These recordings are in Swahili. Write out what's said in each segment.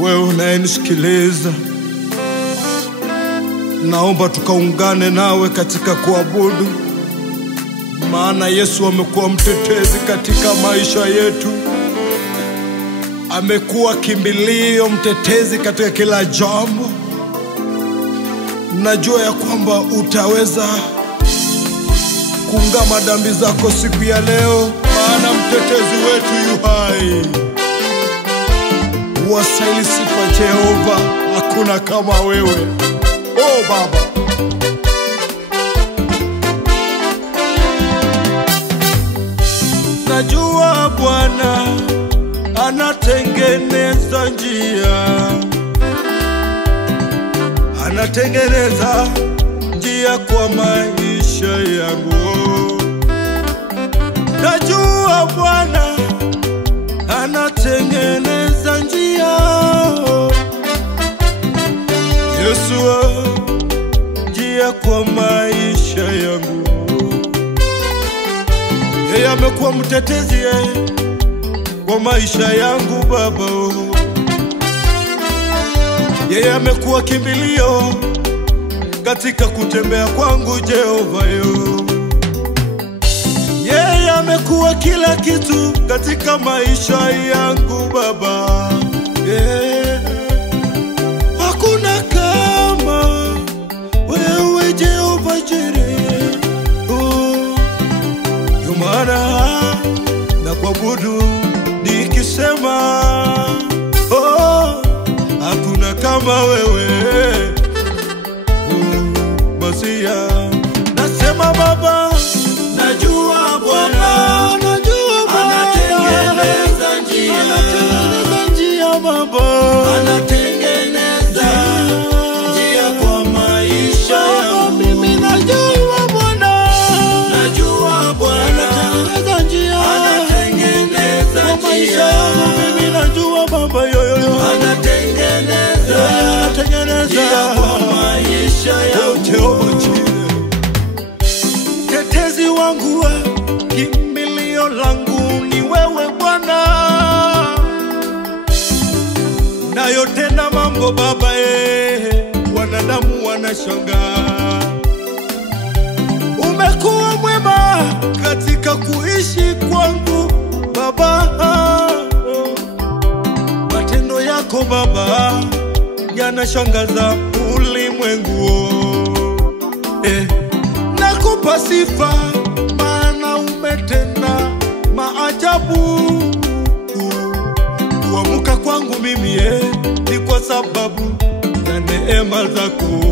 Wewe unayenisikiliza, naomba tukaungane nawe katika kuabudu, maana Yesu amekuwa mtetezi katika maisha yetu. Amekuwa kimbilio, mtetezi katika kila jambo. Najua ya kwamba utaweza kuungama dhambi zako siku ya leo, maana mtetezi wetu yu hai. Wastahili sifa Jehova, hakuna kama wewe. Oh Baba, najua Bwana anatengeneza njia, anatengeneza njia kwa maisha yangu. Najua Bwana anatengeneza njia, Yesu, njia kwa maisha yangu. Yeye amekuwa mtetezi kwa maisha yangu Baba. Yeye amekuwa kimbilio katika kutembea kwangu Jehova. Yeye amekuwa kila kitu katika maisha yangu Baba. Hakuna kama wewe Jehova Jireh. Yumana na kuabudu nikisema, hakuna kama wewe. Masia nasema Baba, najua Bwana anatengeneza njia Baba, anatengeneza njia kwa maisha yangu. Mimi najua Bwana anatengeneza njia kwa maisha yangu. Mimi najua Baba, anatengeneza njia kwa maisha yangu. Mtetezi wangu, kimbilio langu ni wewe Bwana. Unayotenda mambo Baba, wanadamu wanashangaa. Umekuwa mwema katika kuishi kwangu Baba. Matendo yako Baba yanashangaza ulimwengu. Nakupa sifa maana umetenda maajabu. Kuamka kwangu mimi ni kwa sababu ya neema zako.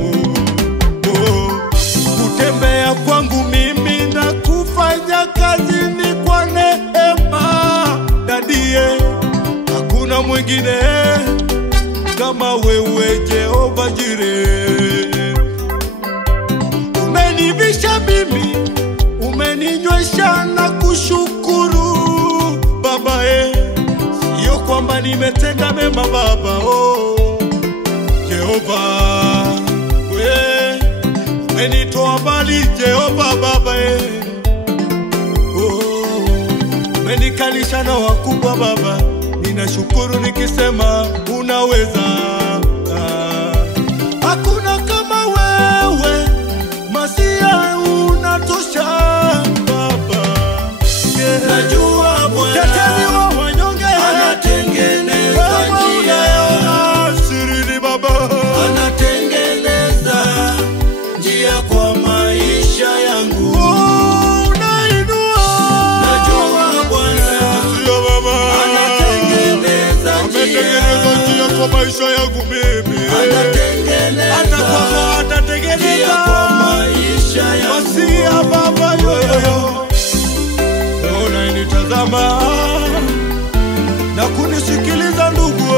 Kutembea kwangu mimi na kufanya kazi ni kwa neema Dadie. Hakuna mwingine kama wewe Jehova Jireh. Umenivisha mimi, umeninywesha na kushukuru Baba. Sio kwamba nimetenda mema Baba. Jehova, umenitoa mbali Jehova Baba. Umenikalisha na wakubwa Baba. Ninashukuru nikisema unaweza. Hakuna kama wewe Masia, unatosha Baba. Najua Bwana mtetezi wa wanyonge, anatengeneza njia siri Baba, anatengeneza njia kwa maisha yangu. Unainua, najua Bwana anatengeneza njia kwa maisha yangu mimi. Hata kwa atatengeneza kwa maisha yangu. Masia Baba, unanitazama na kunisikiliza ndugu.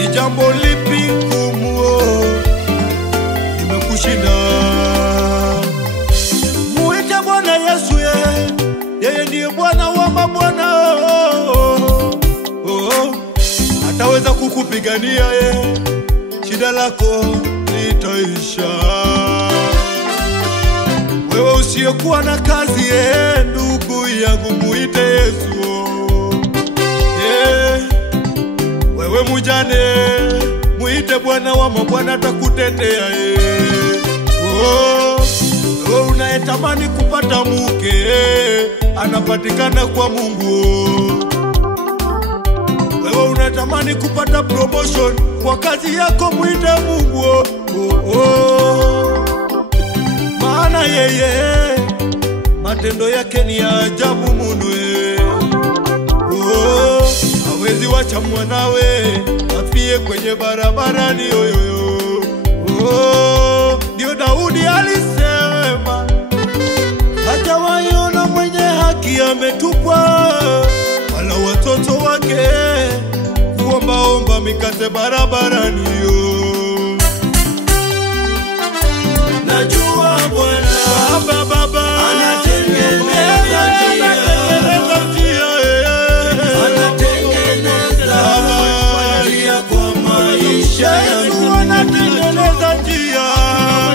Ni jambo lipi gumu nimekushinda? Muite Bwana Yesu, yeye ndiye Bwana wa mabwana. Ataweza kukupigania, shida lako litaisha. Wewe usiyekuwa na kazi, ndugu adui yangu muite Yesu. Wewe mujane muite Bwana wa mabwana atakutetea. Wewe unayetamani kupata mke anapatikana kwa Mungu. Wewe unatamani kupata promotion kwa kazi yako muite Mungu. Maana yeye matendo yake ni ya ajabu mno. Hawezi wacha mwanawe afie kwenye barabarani. Ndio Daudi alisema, hajawaiona mwenye haki ametupwa, wala watoto wake kuombaomba mikate barabarani. Najua Bwana Baba anatengeneza njia, anatengeneza njia kwa maisha yangu. anatengeneza njia.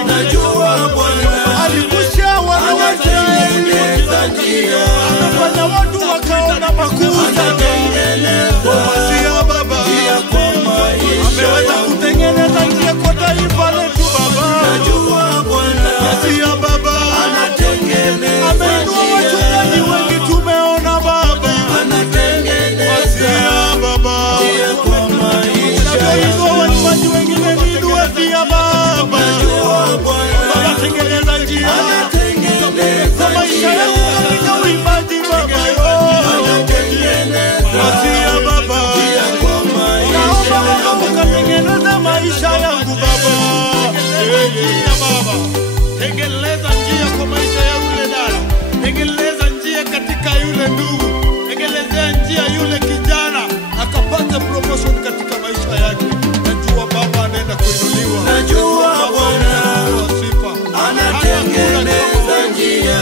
Najua Bwana Alikusha anatengeneza njia, amefanya watu wakaona makuu. anatengeneza Wasia Baba njia kwa maisha ameweza yangu. kutengeneza njia kwa taifa letu Baba. Najua Bwana Wasia Baba anatengeneza ameinua wachungaji njia, wengi tumeona Baba. anatengeneza Wasia Baba njia kwa maisha ameinua yangu. wachungaji wengine nidue pia Baba. Najua Bwana Baba tengeneza njia anatengeneza kwa maisha yangu katika uimbaji Baba. Wasia Baba naomba Baba ukatengeneza maisha yangu Baba. Baba tengeneza njia kwa maisha ya yule dada, tengeneza njia katika yule ndugu, tengeneza njia yule kijana akapata promotion katika maisha yake. Najua Baba anaenda kuinuliwa. Najua Bwana sifa anatengeneza njia,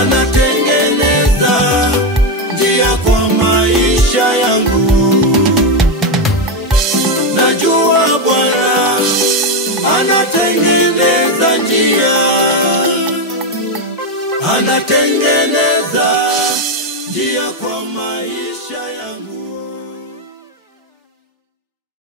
anatengeneza njia kwa maisha yangu. Najua Bwana anatengeneza njia, anatengeneza njia kwa maisha